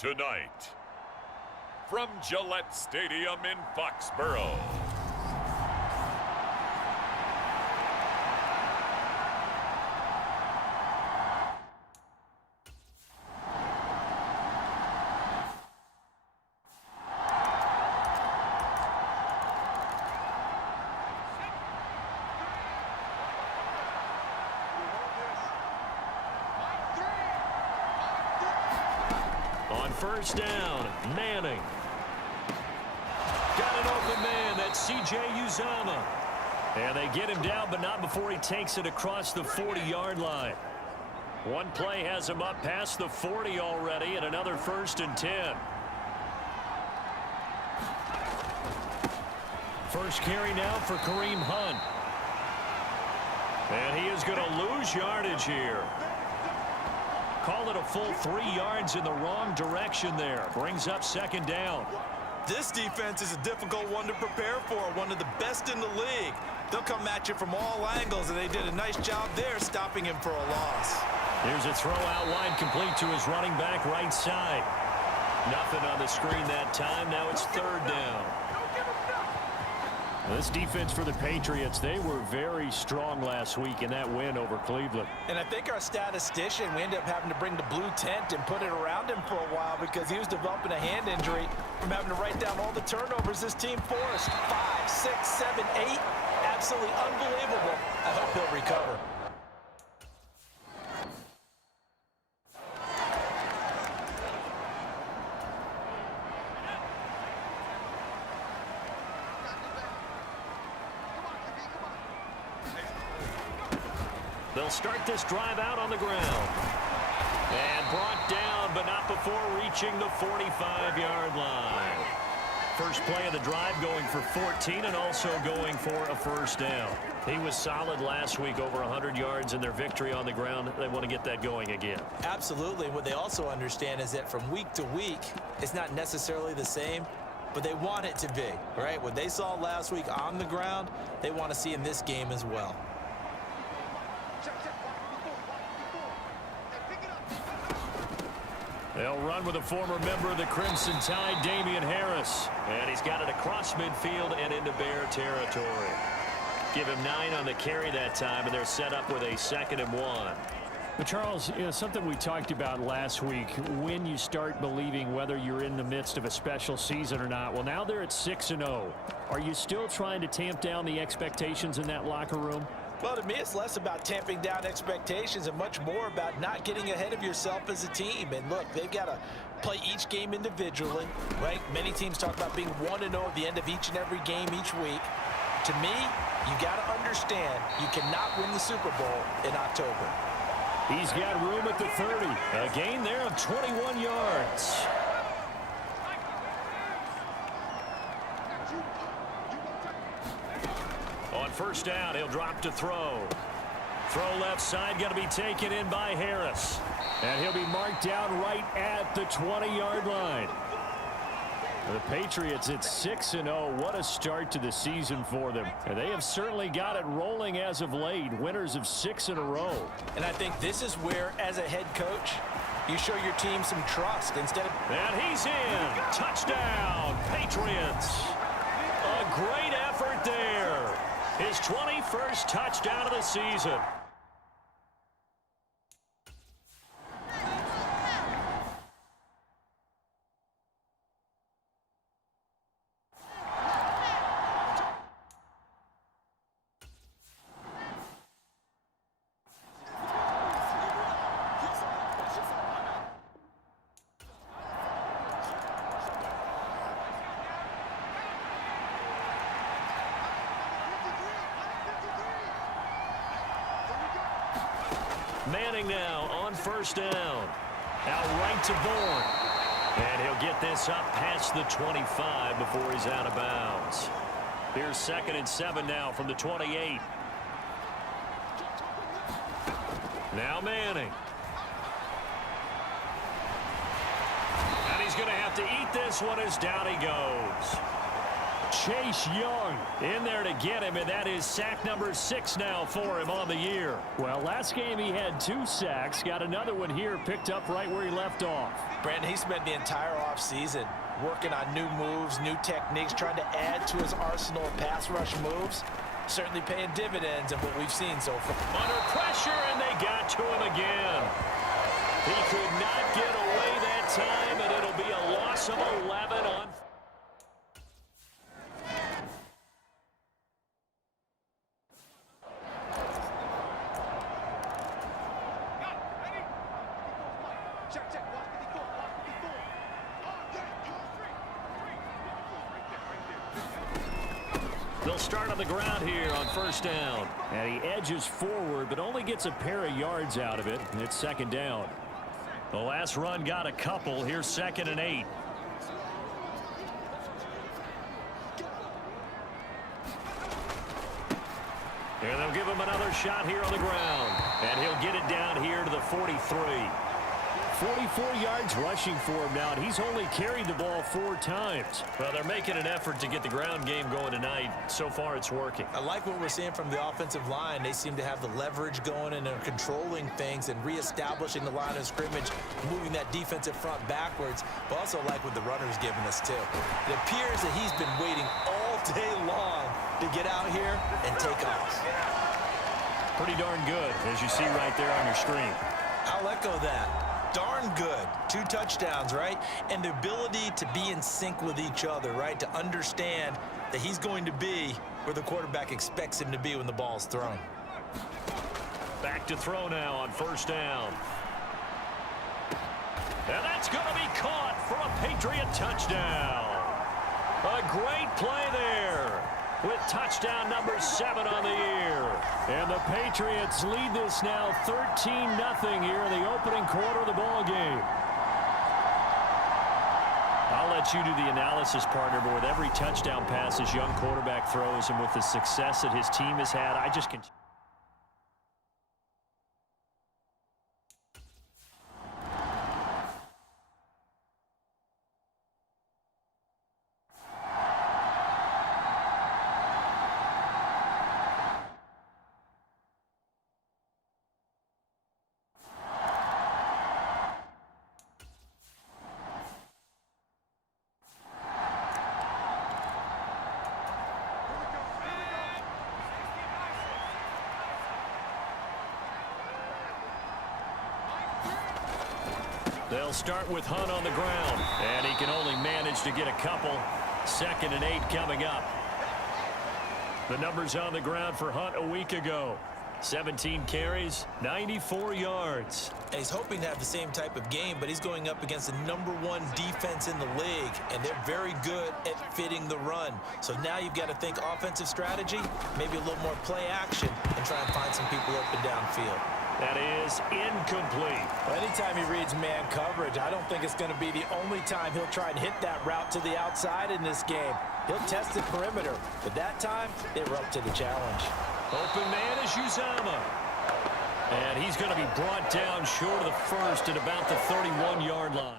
Tonight, from Gillette Stadium in Foxborough, on first down, Manning. Got an open man, that's C.J. Uzomah. And they get him down, but not before he takes it across the 40-yard line. One play has him up past the 40 already, and another 1st and 10. First carry now for Kareem Hunt. And he is going to lose yardage here. Call it a full 3 yards in the wrong direction there. Brings up 2nd down. This defense is a difficult one to prepare for, one of the best in the league. They'll come at you from all angles, and they did a nice job there stopping him for a loss. Here's a throw out wide, complete to his running back right side. Nothing on the screen that time. Now it's 3rd down. This defense for the Patriots, they were very strong last week in that win over Cleveland. And I think our statistician, we ended up having to bring the blue tent and put it around him for a while because he was developing a hand injury from having to write down all the turnovers this team forced. 5, 6, 7, 8. Absolutely unbelievable. I hope he'll recover. They'll start this drive out on the ground. And brought down, but not before reaching the 45-yard line. First play of the drive going for 14 and also going for a 1st down. He was solid last week, over 100 yards in their victory on the ground. They want to get that going again. Absolutely. What they also understand is that from week to week, it's not necessarily the same, but they want it to be, right? What they saw last week on the ground, they want to see in this game as well. They'll run with a former member of the Crimson Tide, Damian Harris. And he's got it across midfield and into Bear territory. Give him 9 on the carry that time, and they're set up with a 2nd and 1. But Charles, something we talked about last week, when you start believing whether you're in the midst of a special season or not. Well, now they're at 6-0. Are you still trying to tamp down the expectations in that locker room? Well, to me, it's less about tamping down expectations and much more about not getting ahead of yourself as a team. And look, they've got to play each game individually, right? Many teams talk about being 1-0 at the end of each and every game each week. To me, you got to understand you cannot win the Super Bowl in October. He's got room at the 30. A gain there of 21 yards. On first down, he'll drop to throw. Throw left side, got to be taken in by Harris. And he'll be marked down right at the 20-yard line. The Patriots at 6-0. What a start to the season for them. And they have certainly got it rolling as of late. Winners of 6 in a row. And I think this is where, as a head coach, you show your team some trust instead of... And he's in. Touchdown, Patriots. A great effort there. His 21st touchdown of the season. Manning now on first down. Out right to Bourne. And he'll get this up past the 25 before he's out of bounds. Here's 2nd and 7 now from the 28. Now Manning. And he's going to have to eat this one as down he goes. Chase Young in there to get him, and that is sack number 6 now for him on the year. Well, last game he had 2 sacks. Got another one here, picked up right where he left off. Brandon, he spent the entire offseason working on new moves, new techniques, trying to add to his arsenal of pass rush moves. Certainly paying dividends in what we've seen so far. Under pressure, and they got to him again. He could not get away that time, and it'll be a loss of 11 on. They'll start on the ground here on first down. And he edges forward, but only gets a pair of yards out of it. And it's second down. The last run got a couple. Here's 2nd and 8. And they'll give him another shot here on the ground. And he'll get it down here to the 43. 44 yards rushing for him now, and he's only carried the ball 4 times. Well, they're making an effort to get the ground game going tonight. So far, it's working. I like what we're seeing from the offensive line. They seem to have the leverage going and are controlling things and reestablishing the line of scrimmage, moving that defensive front backwards. But also like what the runner's giving us, too. It appears that he's been waiting all day long to get out here and take off. Pretty darn good, as you see right there on your screen. I'll echo that. Darn good. 2 touchdowns, right? And the ability to be in sync with each other, right? To understand that he's going to be where the quarterback expects him to be when the ball's thrown. Back to throw now on first down. And that's going to be caught for a Patriot touchdown. A great play there, with touchdown number 7 on the year. And the Patriots lead this now 13-0 here in the opening quarter of the ball game. I'll let you do the analysis, partner, but with every touchdown pass his young quarterback throws and with the success that his team has had, I just continue. They'll start with Hunt on the ground, and he can only manage to get a couple. 2nd and 8 coming up. The numbers on the ground for Hunt a week ago. 17 carries, 94 yards. And he's hoping to have the same type of game, but he's going up against the #1 defense in the league, and they're very good at fitting the run. So now you've got to think offensive strategy, maybe a little more play action, and try and find some people open downfield. That is incomplete. Well, anytime he reads man coverage, I don't think it's going to be the only time he'll try and hit that route to the outside in this game. He'll test the perimeter, but that time, they were up to the challenge. Open man is Uzama. And he's going to be brought down short of the first at about the 31-yard line.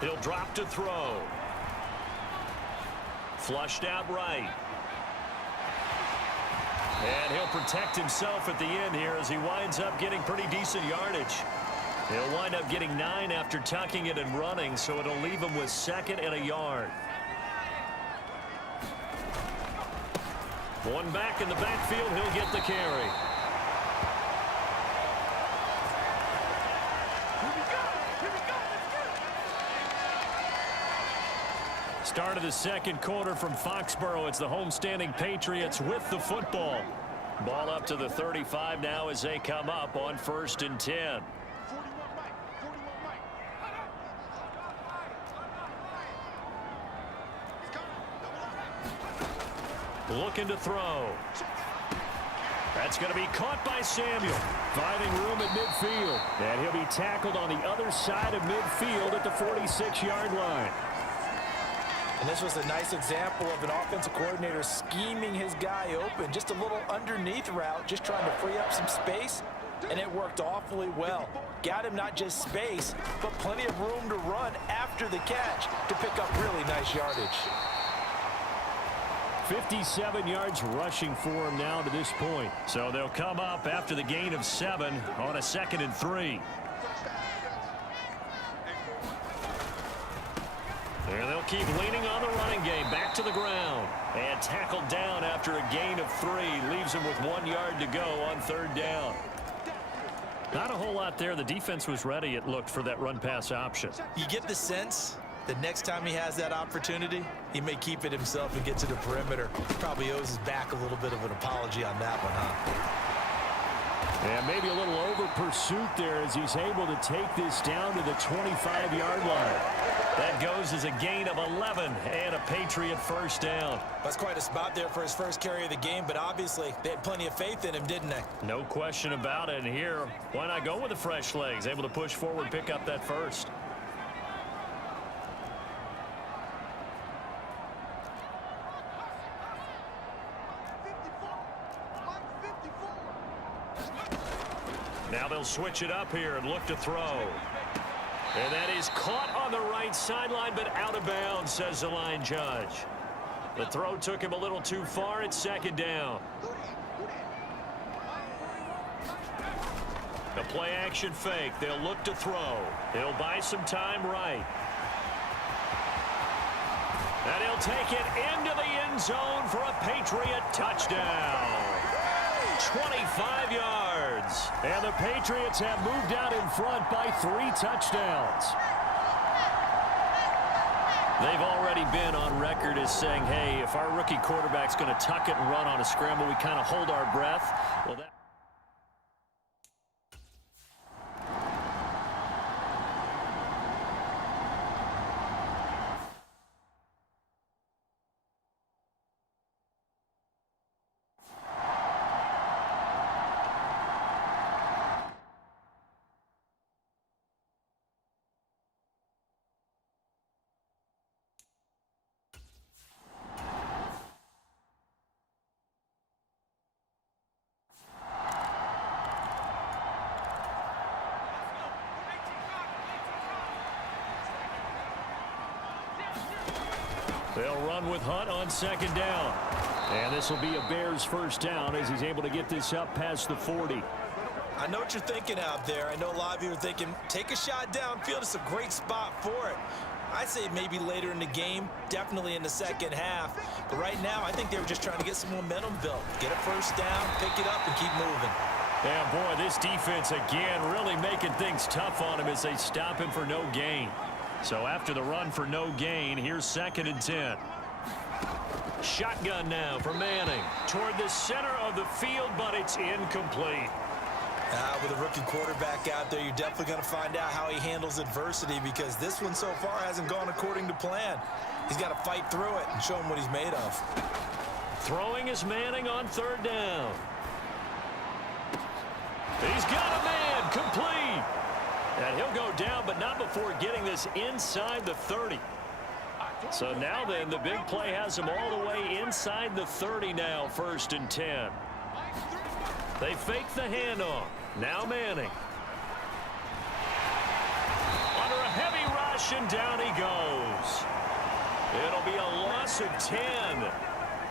He'll drop to throw. Flushed out right. And he'll protect himself at the end here as he winds up getting pretty decent yardage. He'll wind up getting 9 after tucking it and running, so it'll leave him with 2nd and a yard. One back in the backfield, he'll get the carry. Start of the second quarter from Foxborough. It's the homestanding Patriots with the football. Ball up to the 35 now as they come up on 1st and 10. Looking to throw. That's going to be caught by Samuel. Finding room at midfield. And he'll be tackled on the other side of midfield at the 46-yard line. And this was a nice example of an offensive coordinator scheming his guy open. Just a little underneath route, just trying to free up some space, and it worked awfully well. Got him not just space, but plenty of room to run after the catch to pick up really nice yardage. 57 yards rushing for him now to this point. So they'll come up after the gain of 7 on a 2nd and 3. And they'll keep leaning on the running game. Back to the ground. And tackled down after a gain of 3. Leaves him with 1 yard to go on 3rd down. Not a whole lot there. The defense was ready, it looked, for that run-pass option. You get the sense that next time he has that opportunity, he may keep it himself and get to the perimeter. Probably owes his back a little bit of an apology on that one, huh? And maybe a little over pursuit there as he's able to take this down to the 25-yard line. That goes as a gain of 11 and a Patriot 1st down. That's quite a spot there for his first carry of the game, but obviously they had plenty of faith in him, didn't they? No question about it. And here, why not go with the fresh legs? Able to push forward, pick up that first. Now they'll switch it up here and look to throw. And that is caught on the right sideline, but out of bounds, says the line judge. The throw took him a little too far. It's 2nd down. The play action fake. They'll look to throw. He'll buy some time right. And he'll take it into the end zone for a Patriot touchdown. 25 yards. And the Patriots have moved out in front by 3 touchdowns. They've already been on record as saying, hey, if our rookie quarterback's going to tuck it and run on a scramble, we kind of hold our breath. Well, that they'll run with Hunt on 2nd down. And this will be a Bears 1st down as he's able to get this up past the 40. I know what you're thinking out there. I know a lot of you are thinking, take a shot downfield. It's a great spot for it. I'd say maybe later in the game, definitely in the second half. But right now, I think they were just trying to get some momentum built. Get a 1st down, pick it up, and keep moving. Yeah, boy, this defense again really making things tough on him as they stop him for no gain. So after the run for no gain, here's 2nd and 10. Shotgun now for Manning toward the center of the field, but it's incomplete. With a rookie quarterback out there, you're definitely going to find out how he handles adversity, because this one so far hasn't gone according to plan. He's got to fight through it and show him what he's made of. Throwing is Manning on 3rd down. He's got a man, complete. And he'll go down, but not before getting this inside the 30. So now then, the big play has him all the way inside the 30 now, 1st and 10. They fake the handoff. Now Manning. Under a heavy rush, and down he goes. It'll be a loss of 10.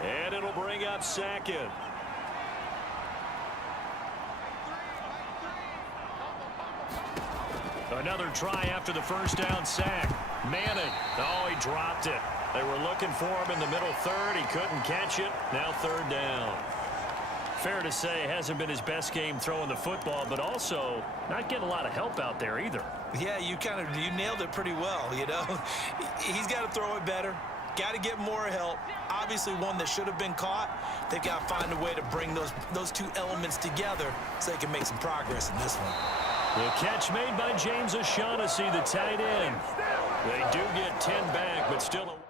And it'll bring up 2nd. Another try after the 1st down sack. Manning. Oh, he dropped it. They were looking for him in the middle 3rd. He couldn't catch it. Now 3rd down. Fair to say, hasn't been his best game throwing the football, but also not getting a lot of help out there either. Yeah, you nailed it pretty well, you know. He's got to throw it better. Got to get more help. Obviously one that should have been caught. They've got to find a way to bring those 2 elements together so they can make some progress in this one. The catch made by James O'Shaughnessy, the tight end. They do get 10 back, but still a...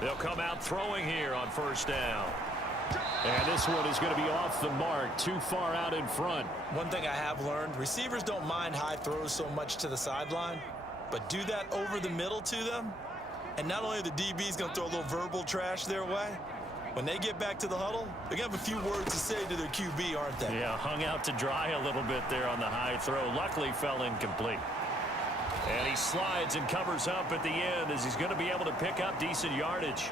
They'll come out throwing here on first down. And this one is going to be off the mark, too far out in front. One thing I have learned, receivers don't mind high throws so much to the sideline, but do that over the middle to them, and not only are the DBs going to throw a little verbal trash their way, when they get back to the huddle, they're going to have a few words to say to their QB, aren't they? Yeah, hung out to dry a little bit there on the high throw. Luckily fell incomplete. And he slides and covers up at the end as he's going to be able to pick up decent yardage.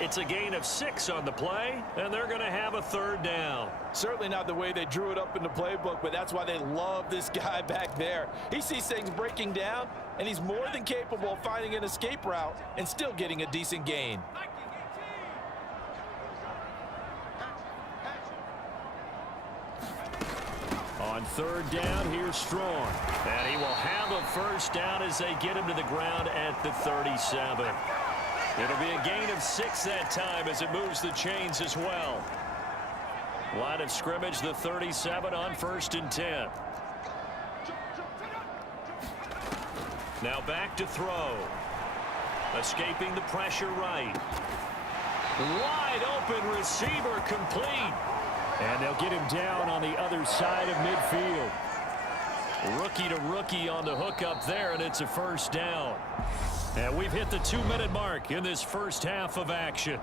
It's a gain of 6 on the play, and they're going to have a third down. Certainly not the way they drew it up in the playbook, but that's why they love this guy back there. He sees things breaking down, and he's more than capable of finding an escape route and still getting a decent gain. On third down, here's Strong. And he will have a first down as they get him to the ground at the 37. It'll be a gain of 6 that time as it moves the chains as well. Line of scrimmage, the 37 on 1st and 10. Now back to throw. Escaping the pressure right. Wide open receiver complete. And they'll get him down on the other side of midfield. Rookie to rookie on the hook up there, and it's a first down. And we've hit the 2-minute mark in this first half of action.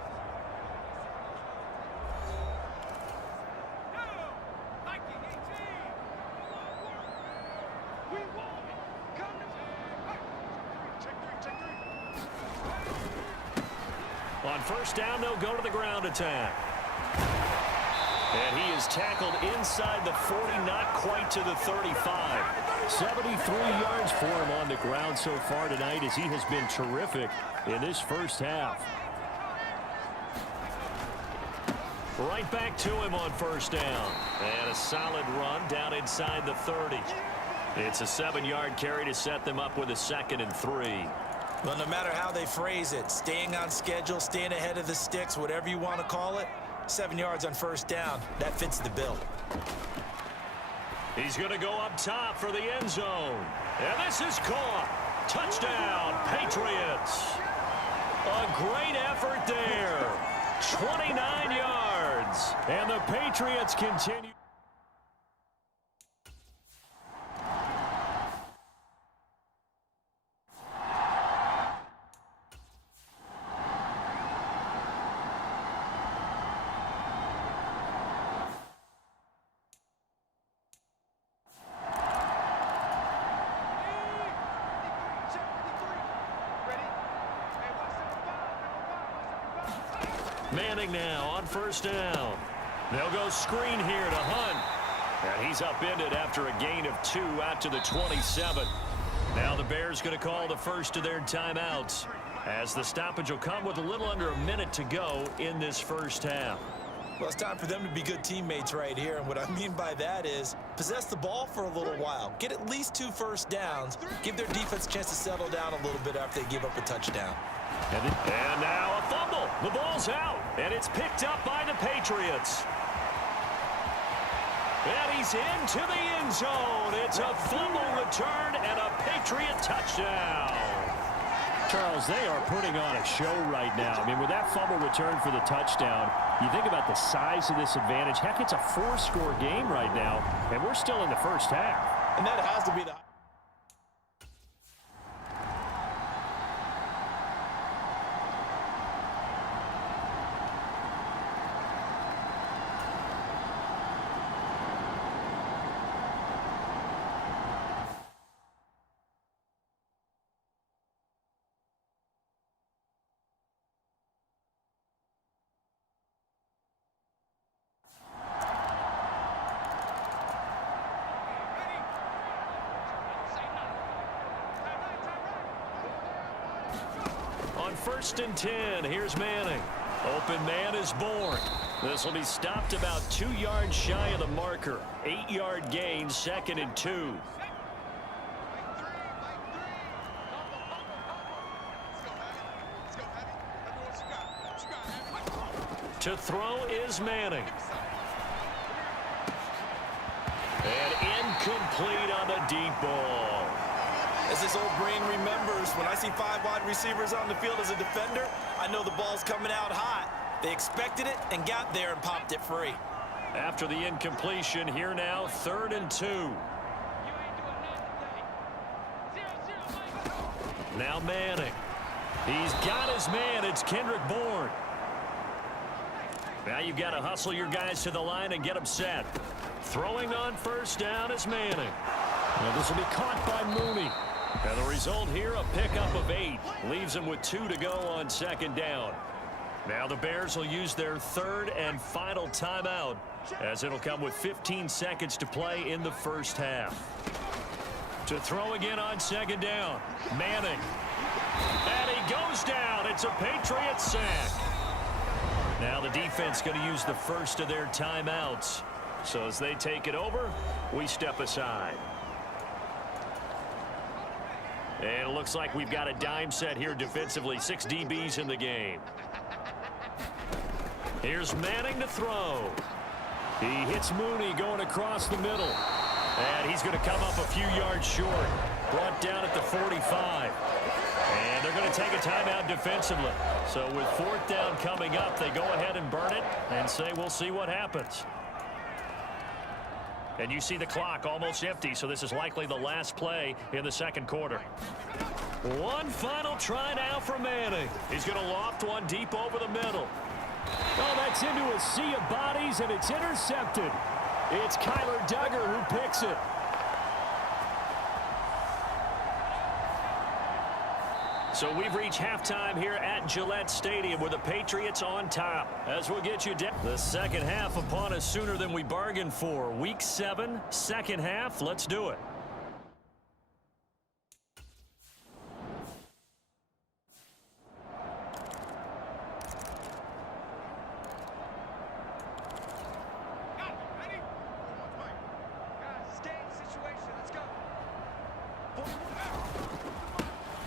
On first down, they'll go to the ground attack. And he is tackled inside the 40, not quite to the 35. 73 yards for him on the ground so far tonight as he has been terrific in this first half. Right back to him on first down. And a solid run down inside the 30. It's a 7-yard carry to set them up with a 2nd and 3. Well, no matter how they phrase it, staying on schedule, staying ahead of the sticks, whatever you want to call it, 7 yards on first down, that fits the bill. He's going to go up top for the end zone. And this is caught. Touchdown, Patriots. A great effort there. 29 yards. And the Patriots continue. Manning now on first down. They'll go screen here to Hunt. And he's upended after a gain of 2 out to the 27. Now the Bears going to call the first of their timeouts as the stoppage will come with a little under a minute to go in this first half. Well, it's time for them to be good teammates right here, and what I mean by that is possess the ball for a little while, get at least 2 first downs, give their defense a chance to settle down a little bit after they give up a touchdown. And now a fumble. The ball's out, and it's picked up by the Patriots. And he's into the end zone. It's a fumble return and a Patriot touchdown. Charles, they are putting on a show right now. I mean, with that fumble return for the touchdown, you think about the size of this advantage. Heck, it's a 4-score game right now, and we're still in the first half. And that has to be the... On 1st and 10, here's Manning. Open man is born. This will be stopped about 2 yards shy of the marker. 8-yard gain, 2nd and 2. To throw is Manning. And incomplete on the deep ball. As this old brain remembers, when I see 5 wide receivers on the field as a defender, I know the ball's coming out hot. They expected it and got there and popped it free. After the incompletion, here now, 3rd and 2. Now Manning. He's got his man. It's Kendrick Bourne. Now you've got to hustle your guys to the line and get them set. Throwing on 1st down is Manning. Well, this will be caught by Mooney. And the result here, a pickup of 8. Leaves them with 2 to go on 2nd down. Now the Bears will use their 3rd and final timeout, as it'll come with 15 seconds to play in the 1st half. To throw again on 2nd down, Manning. And he goes down. It's a Patriots sack. Now the defense going to use the 1st of their timeouts. So as they take it over, we step aside. And it looks like we've got a dime set here defensively. 6 DBs in the game. Here's Manning to throw. He hits Mooney going across the middle. And he's going to come up a few yards short. Brought down at the 45. And they're going to take a timeout defensively. So with 4th down coming up, they go ahead and burn it and say we'll see what happens. And you see the clock almost empty, so this is likely the last play in the 2nd quarter. One final try now for Manning. He's going to loft one deep over the middle. Oh, that's into a sea of bodies, and it's intercepted. It's Kyler Duggar who picks it. So we've reached halftime here at Gillette Stadium with the Patriots on top. As we'll get you down. The 2nd half upon us sooner than we bargained for. Week 7, 2nd half. Let's do it.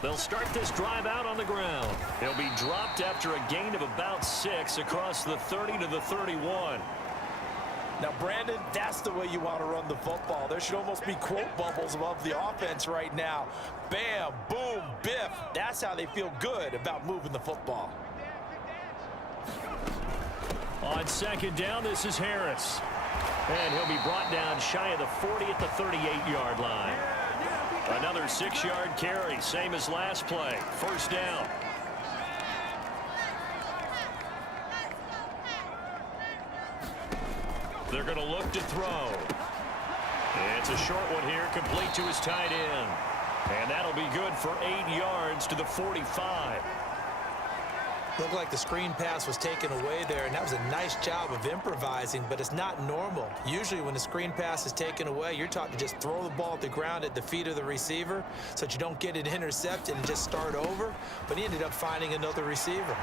They'll start this drive out on the ground. He'll be dropped after a gain of about 6 across the 30 to the 31. Now, Brandon, that's the way you want to run the football. There should almost be quote bubbles above the offense right now. Bam, boom, biff. That's how they feel good about moving the football. On 2nd down, this is Harris. And he'll be brought down shy of the 40 at the 38-yard line. Another 6-yard carry, same as last play. 1st down. They're going to look to throw. It's a short one here, complete to his tight end. And that'll be good for 8 yards to the 45. Looked like the screen pass was taken away there, and that was a nice job of improvising, but it's not normal. Usually when the screen pass is taken away, you're taught to just throw the ball at the ground at the feet of the receiver so that you don't get it intercepted and just start over, but he ended up finding another receiver.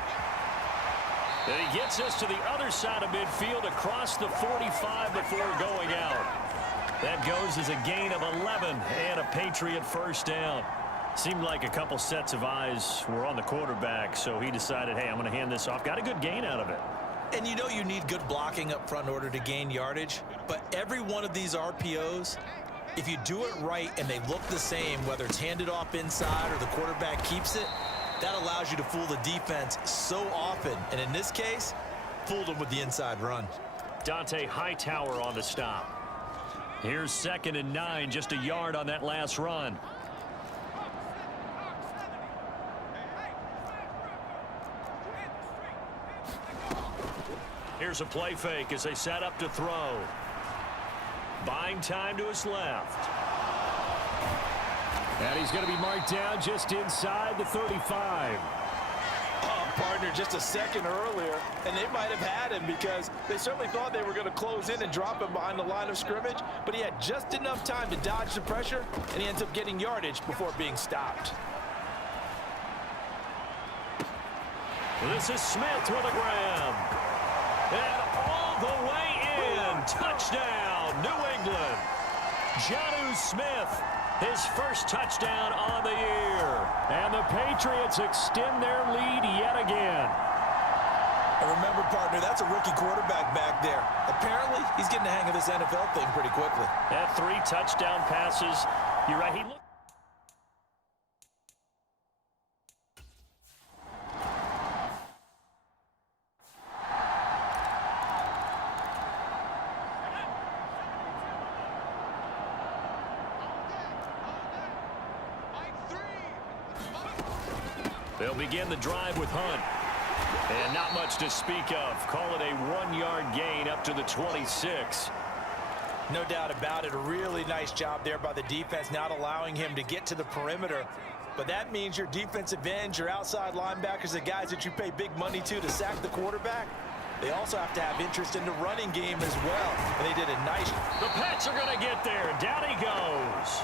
And he gets us to the other side of midfield across the 45 before going out. That goes as a gain of 11 and a Patriot 1st down. Seemed like a couple sets of eyes were on the quarterback, so he decided, hey, I'm going to hand this off. Got a good gain out of it. And you know you need good blocking up front in order to gain yardage, but every one of these RPOs, if you do it right and they look the same, whether it's handed off inside or the quarterback keeps it, that allows you to fool the defense so often. And in this case, fooled them with the inside run. Dante Hightower on the stop. Here's 2nd and 9, just a yard on that last run. Here's a play fake as they set up to throw. Buying time to his left. And he's going to be marked down just inside the 35. Oh, partner, just a second earlier, and they might have had him because they certainly thought they were going to close in and drop him behind the line of scrimmage, but he had just enough time to dodge the pressure, and he ends up getting yardage before being stopped. This is Smith with a grab. And all the way in. Touchdown, New England. Jonnu Smith, his first touchdown on the year. And the Patriots extend their lead yet again. And remember, partner, that's a rookie quarterback back there. Apparently, he's getting the hang of this NFL thing pretty quickly. Had 3 touchdown passes. You're right. He looked They'll begin the drive with Hunt. And not much to speak of. Call it a 1-yard gain up to the 26. No doubt about it. A really nice job there by the defense, not allowing him to get to the perimeter. But that means your defensive ends, your outside linebackers, the guys that you pay big money to sack the quarterback, they also have to have interest in the running game as well. And they did a nice... The Pats are going to get there. Down he goes.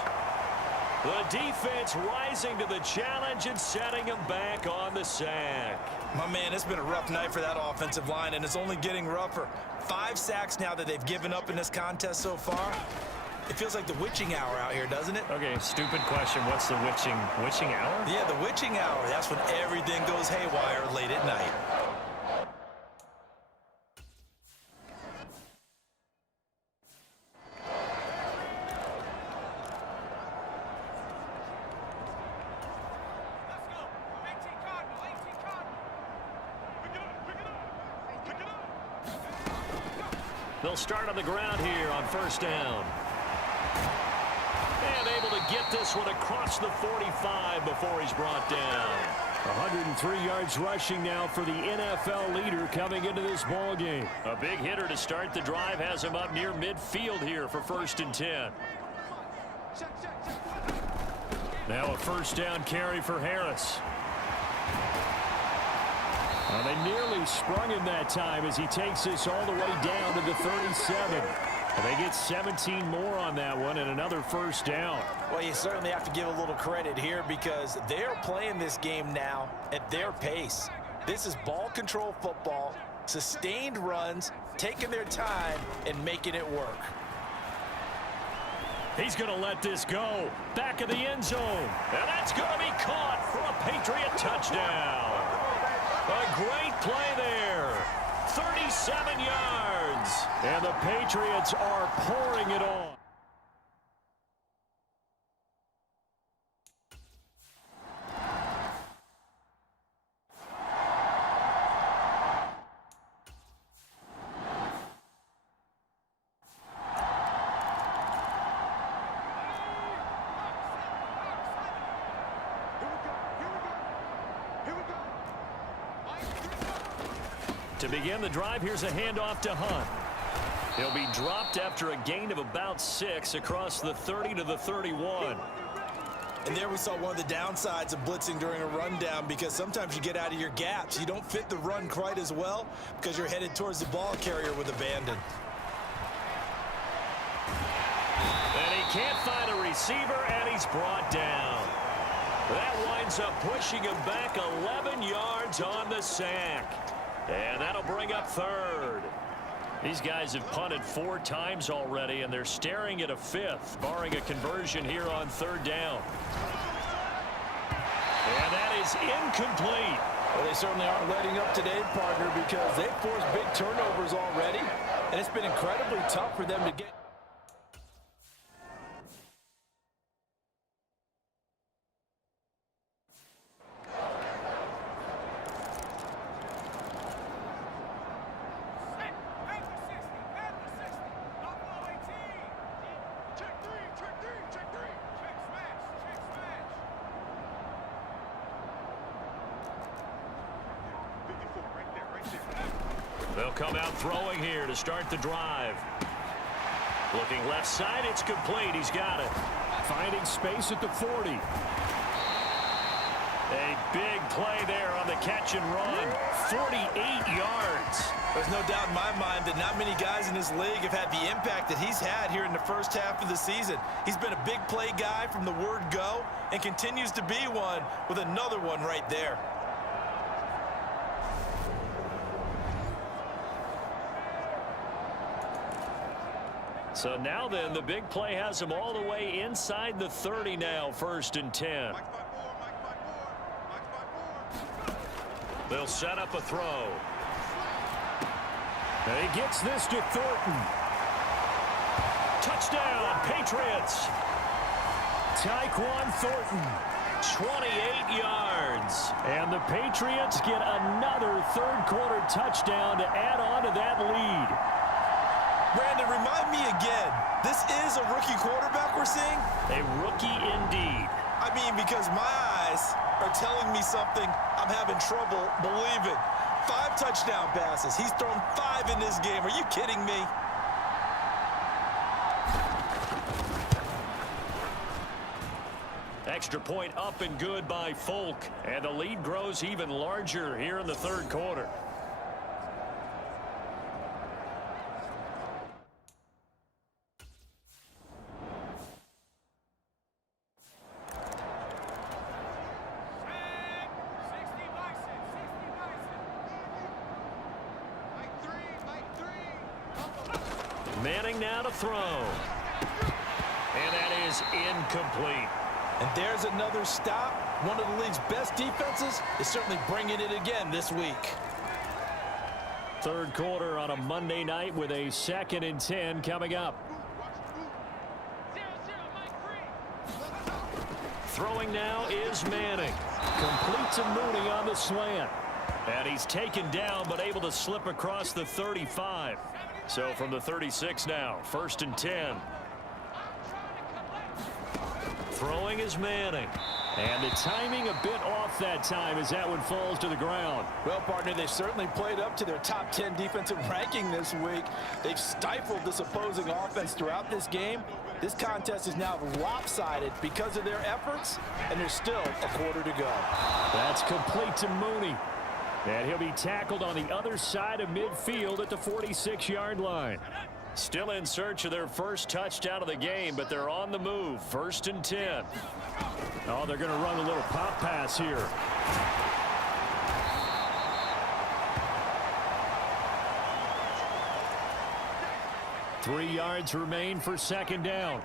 The defense rising to the challenge and setting him back on the sack. My man, it's been a rough night for that offensive line, and it's only getting rougher. 5 sacks now that they've given up in this contest so far. It feels like the witching hour out here, doesn't it? Okay, stupid question. What's the witching hour? Yeah, the witching hour. That's when everything goes haywire late at night. They'll start on the ground here on first down. And able to get this one across the 45 before he's brought down. 103 yards rushing now for the NFL leader coming into this ball game. A big hitter to start the drive has him up near midfield here for 1st and 10. Now a first down carry for Harris. Well, they nearly sprung him that time as he takes this all the way down to the 37. And they get 17 more on that one and another first down. Well, you certainly have to give a little credit here because they're playing this game now at their pace. This is ball control football, sustained runs, taking their time and making it work. He's going to let this go. Back of the end zone. And that's going to be caught for a Patriot touchdown. A great play there. 37 yards. And the Patriots are pouring it on. To begin the drive, here's a handoff to Hunt. He'll be dropped after a gain of about 6 across the 30 to the 31. And there we saw one of the downsides of blitzing during a rundown because sometimes you get out of your gaps. You don't fit the run quite as well because you're headed towards the ball carrier with abandon. And he can't find a receiver, and he's brought down. That winds up pushing him back 11 yards on the sack. And that'll bring up 3rd. These guys have punted 4 times already, and they're staring at a 5th, barring a conversion here on 3rd down. And that is incomplete. Well, they certainly aren't letting up today, partner, because they've forced big turnovers already, and it's been incredibly tough for them to get. They'll come out throwing here to start the drive. Looking left side, it's complete. He's got it. Finding space at the 40. A big play there on the catch and run. 48 yards. There's no doubt in my mind that not many guys in this league have had the impact that he's had here in the first half of the season. He's been a big play guy from the word go and continues to be one with another one right there. So now then, the big play has him all the way inside the 30 now, 1st and 10. They'll set up a throw. And he gets this to Thornton. Touchdown, Patriots. Tyquan Thornton. 28 yards. And the Patriots get another 3rd quarter touchdown to add on to that lead. Brandon, remind me again, this is a rookie quarterback we're seeing? A rookie indeed. I mean, because my eyes are telling me something I'm having trouble believing. 5 touchdown passes. He's thrown 5 in this game. Are you kidding me? Extra point up and good by Folk. And the lead grows even larger here in the third quarter. Manning now to throw. And that is incomplete. And there's another stop. One of the league's best defenses is certainly bringing it again this week. Third quarter on a Monday night with a 2nd and 10 coming up. Throwing now is Manning. Complete to Mooney on the slant. And he's taken down but able to slip across the 35. So from the 36 now, 1st and 10. Throwing is Manning. And the timing a bit off that time as that one falls to the ground. Well, partner, they've certainly played up to their top 10 defensive ranking this week. They've stifled this opposing offense throughout this game. This contest is now lopsided because of their efforts, and there's still a quarter to go. That's complete to Mooney. And he'll be tackled on the other side of midfield at the 46-yard line. Still in search of their first touchdown of the game, but they're on the move. 1st and 10. Oh, they're going to run a little pop pass here. Three yards remain for 2nd down.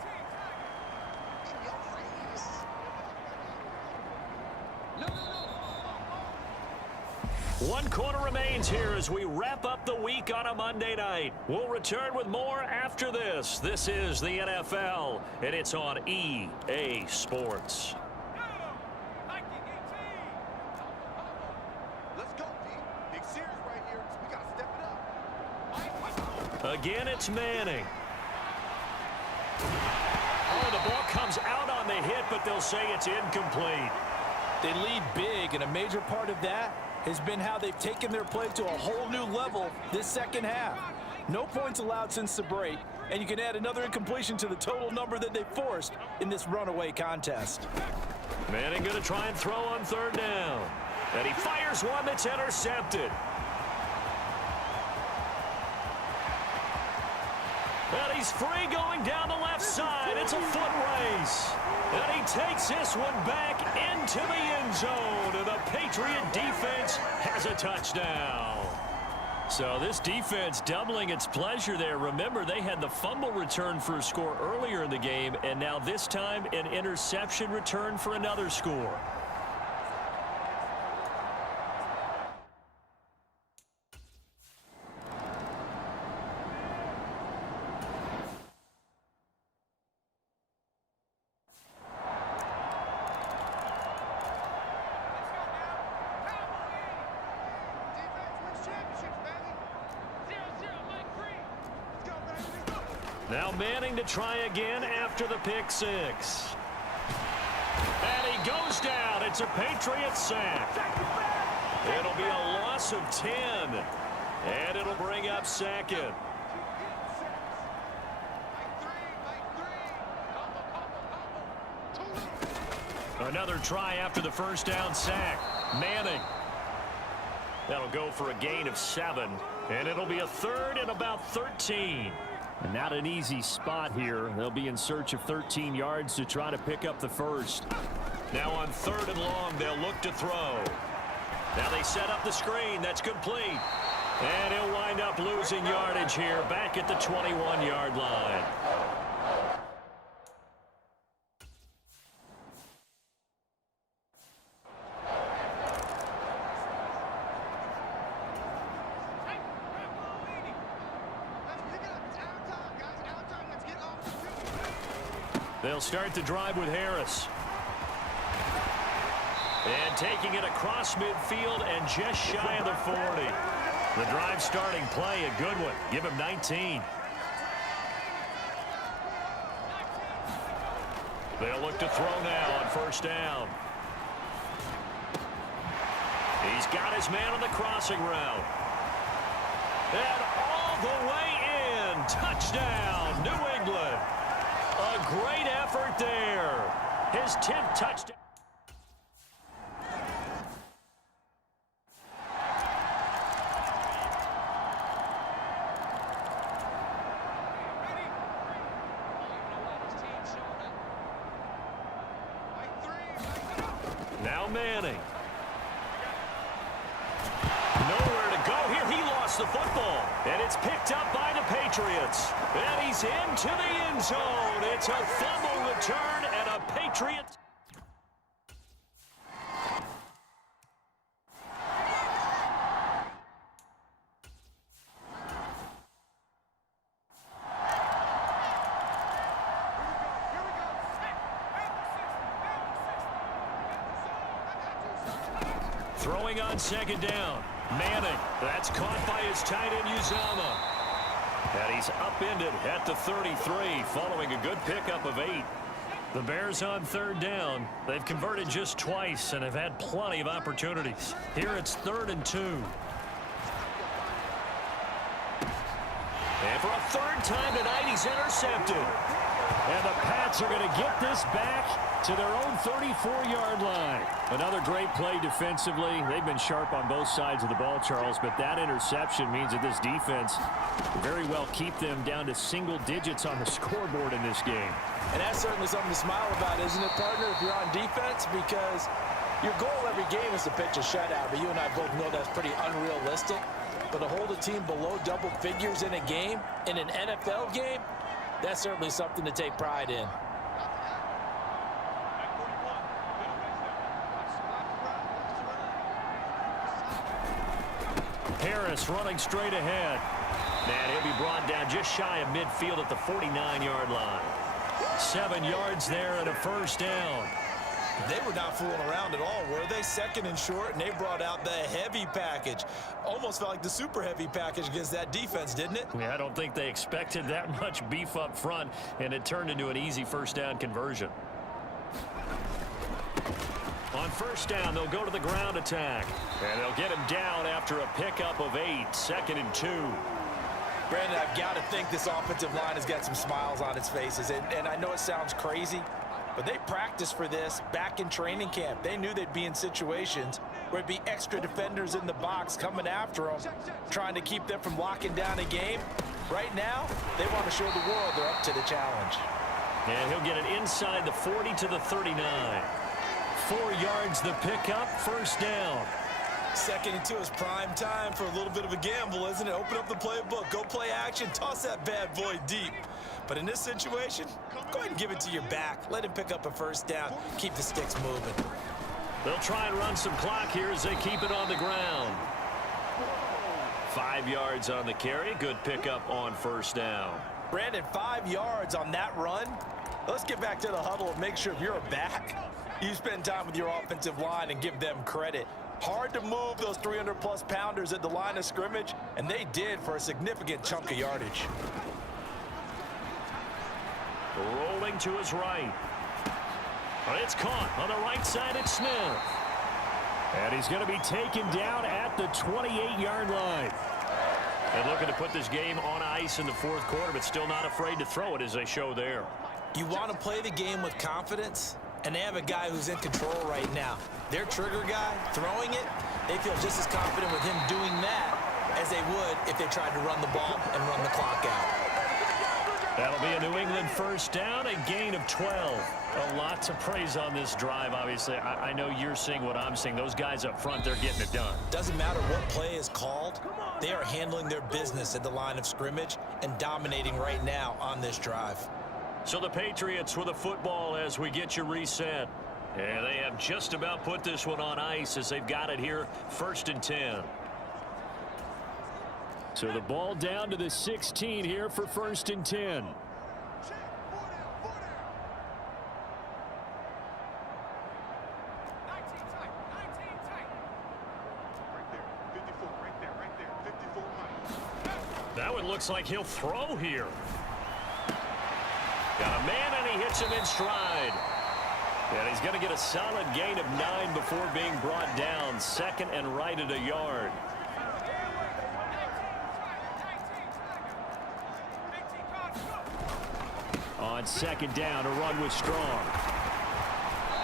One quarter remains here as we wrap up the week on a Monday night. We'll return with more after this. This is the NFL, and it's on EA Sports. Let's go, D. Big series right here. We got to step it up. Again, it's Manning. Oh, the ball comes out on the hit, but they'll say it's incomplete. They lead big, and a major part of that has been how they've taken their play to a whole new level this second half. No points allowed since the break, and you can add another incompletion to the total number that they forced in this runaway contest. Manning going to try and throw on 3rd down. And he fires one that's intercepted. And he's free going down the left side. It's a foot race. And he takes this one back into the end zone. And the Patriot defense has a touchdown. So this defense doubling its pleasure there. Remember, they had the fumble return for a score earlier in the game. And now this time, an interception return for another score. Now Manning to try again after the pick 6. And he goes down. It's a Patriot sack. It'll be a loss of 10. And it'll bring up 2nd. Another try after the 1st down sack. Manning. That'll go for a gain of 7. And it'll be a 3rd and about 13. And not an easy spot here. They'll be in search of 13 yards to try to pick up the 1st. Now on 3rd and long, they'll look to throw. Now they set up the screen. That's complete. And he'll wind up losing yardage here back at the 21-yard line. They'll start the drive with Harris. And taking it across midfield and just shy of the 40. The drive starting play, a good one. Give him 19. They'll look to throw now on 1st down. He's got his man on the crossing route. And all the way in. Touchdown, New England. A great effort there. His 10th touchdown. Now Manning. Nowhere to go here. He lost the football. And it's picked up by the Patriots. And he's into the end zone. It's a fumble return and a Patriot. Throwing on second down. Manning. That's caught by his tight end, Uzama. And he's upended at the 33 following a good pickup of 8. The Bears on third down. They've converted just twice and have had plenty of opportunities. Here it's 3rd and 2. And for a third time tonight, he's intercepted. And the Pats are going to get this back to their own 34-yard line. Another great play defensively. They've been sharp on both sides of the ball, Charles, but that interception means that this defense very well keep them down to single digits on the scoreboard in this game. And that's certainly something to smile about, isn't it, partner, if you're on defense? Because your goal every game is to pitch a shutout, but you and I both know that's pretty unrealistic. But to hold a team below double figures in a game, in an NFL game, that's certainly something to take pride in. Harris running straight ahead. And he'll be brought down just shy of midfield at the 49-yard line. 7 yards there and a first down. They were not fooling around at all, were they? 2nd and short, and they brought out the heavy package. Almost felt like the super heavy package against that defense, didn't it? Yeah, I don't think they expected that much beef up front, and it turned into an easy first down conversion. On first down, they'll go to the ground attack. And they'll get him down after a pickup of 8, 2nd and 2. Brandon, I've got to think this offensive line has got some smiles on its faces. And I know it sounds crazy, but they practiced for this back in training camp. They knew they'd be in situations where it'd be extra defenders in the box coming after them, trying to keep them from locking down a game. Right now, they want to show the world they're up to the challenge. And he'll get it inside the 40 to the 39. 4 yards the pickup, first down. 2nd and 2 is prime time for a little bit of a gamble, isn't it? Open up the playbook, go play action, toss that bad boy deep. But in this situation, go ahead and give it to your back. Let him pick up a first down. Keep the sticks moving. They'll try and run some clock here as they keep it on the ground. 5 yards on the carry. Good pickup on first down. Brandon, 5 yards on that run. Let's get back to the huddle and make sure if you're a back, you spend time with your offensive line and give them credit. Hard to move those 300-plus pounders at the line of scrimmage, and they did for a significant chunk of yardage. Rolling to his right. It's caught on the right side at Smith. And he's going to be taken down at the 28-yard line. And looking to put this game on ice in the 4th quarter, but still not afraid to throw it as they show there. You want to play the game with confidence, and they have a guy who's in control right now. Their trigger guy, throwing it, they feel just as confident with him doing that as they would if they tried to run the ball and run the clock out. That'll be a New England first down, a gain of 12. A lot to praise on this drive, obviously. I know you're seeing what I'm seeing. Those guys up front, they're getting it done. Doesn't matter what play is called. They are handling their business at the line of scrimmage and dominating right now on this drive. So the Patriots with a football as we get you reset. And they have just about put this one on ice as they've got it here, 1st and 10. So the ball down to the 16 here for 1st and 10. That one looks like he'll throw here. Got a man, and he hits him in stride. And he's going to get a solid gain of 9 before being brought down. Second and right at a yard. On second down, a run with Strong.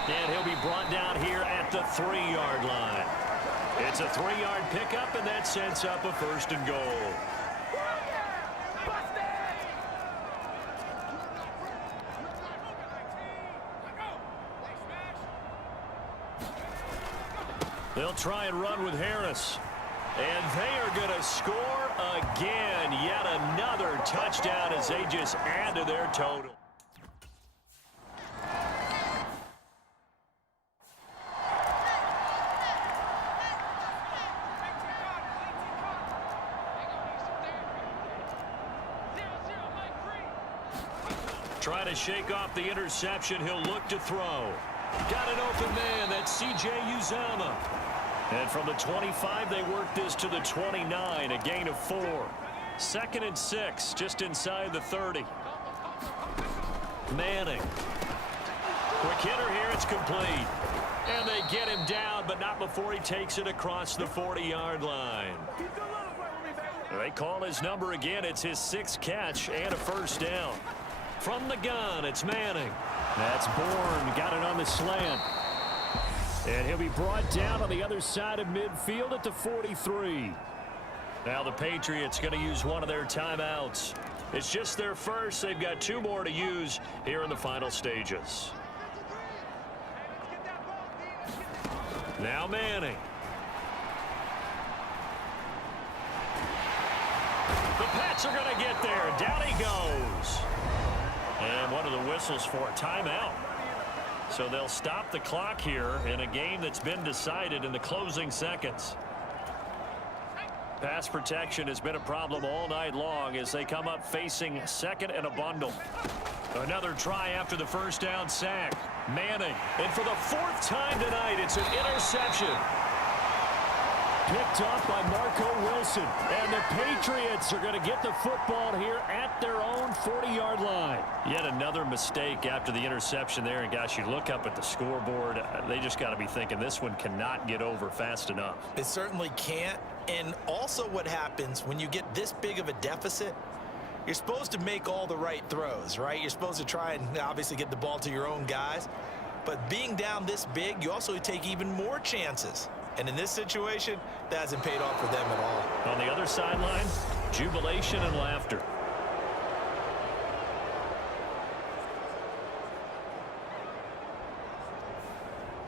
And he'll be brought down here at the 3-yard line. It's a 3-yard pickup, and that sets up a first and goal. They'll try and run with Harris. And they are going to score again. Yet another touchdown as they just add to their total. Trying to shake off the interception. He'll look to throw. Got an open man. That's C.J. Uzama. And from the 25, they work this to the 29, a gain of 4. 2nd and 6, just inside the 30. Manning. Quick hitter here, it's complete. And they get him down, but not before he takes it across the 40-yard line. They call his number again. It's his 6th catch and a first down. From the gun, it's Manning. That's Bourne, got it on the slant. And he'll be brought down on the other side of midfield at the 43. Now the Patriots going to use one of their timeouts. It's just their first. They've got 2 more to use here in the final stages. Now Manning. The Pats are going to get there. Down he goes. And one of the whistles for a timeout. So they'll stop the clock here in a game that's been decided in the closing seconds. Pass protection has been a problem all night long as they come up facing second and a bundle. Another try after the first down sack. Manning. And for the 4th time tonight, it's an interception. Picked off by Marco Wilson. And the Patriots are going to get the football here at their own 40-yard line. Yet another mistake after the interception there. And, gosh, you look up at the scoreboard. They just got to be thinking this one cannot get over fast enough. It certainly can't. And also what happens when you get this big of a deficit, you're supposed to make all the right throws, right? You're supposed to try and obviously get the ball to your own guys. But being down this big, you also take even more chances. And in this situation, that hasn't paid off for them at all. On the other sideline, jubilation and laughter.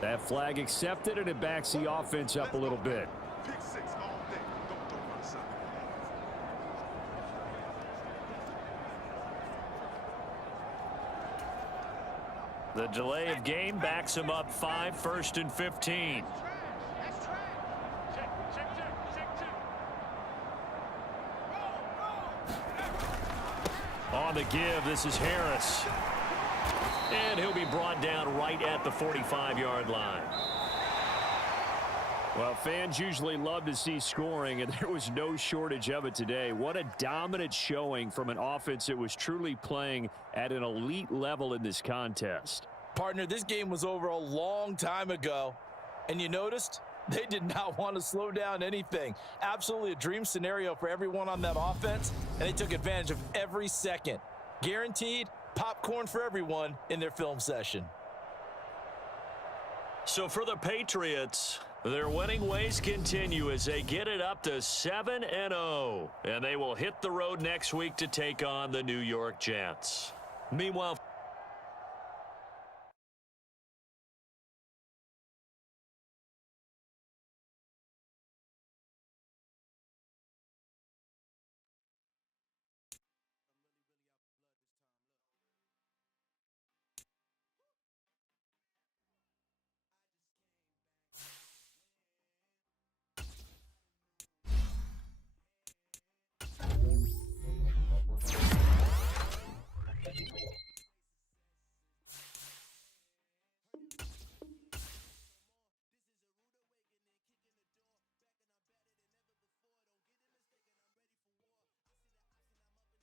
That flag accepted, and it backs the offense up a little bit. Pick 6 all day. Don't throw my side. The delay of game backs him up 5, 1st and 15. On the give, this is Harris. And he'll be brought down right at the 45-yard line. Well, fans usually love to see scoring, and there was no shortage of it today. What a dominant showing from an offense that was truly playing at an elite level in this contest. Partner, this game was over a long time ago, and you noticed they did not want to slow down anything. Absolutely a dream scenario for everyone on that offense, and they took advantage of every second. Guaranteed popcorn for everyone in their film session. So for the Patriots, their winning ways continue as they get it up to 7-0. And they will hit the road next week to take on the New York Jets. Meanwhile,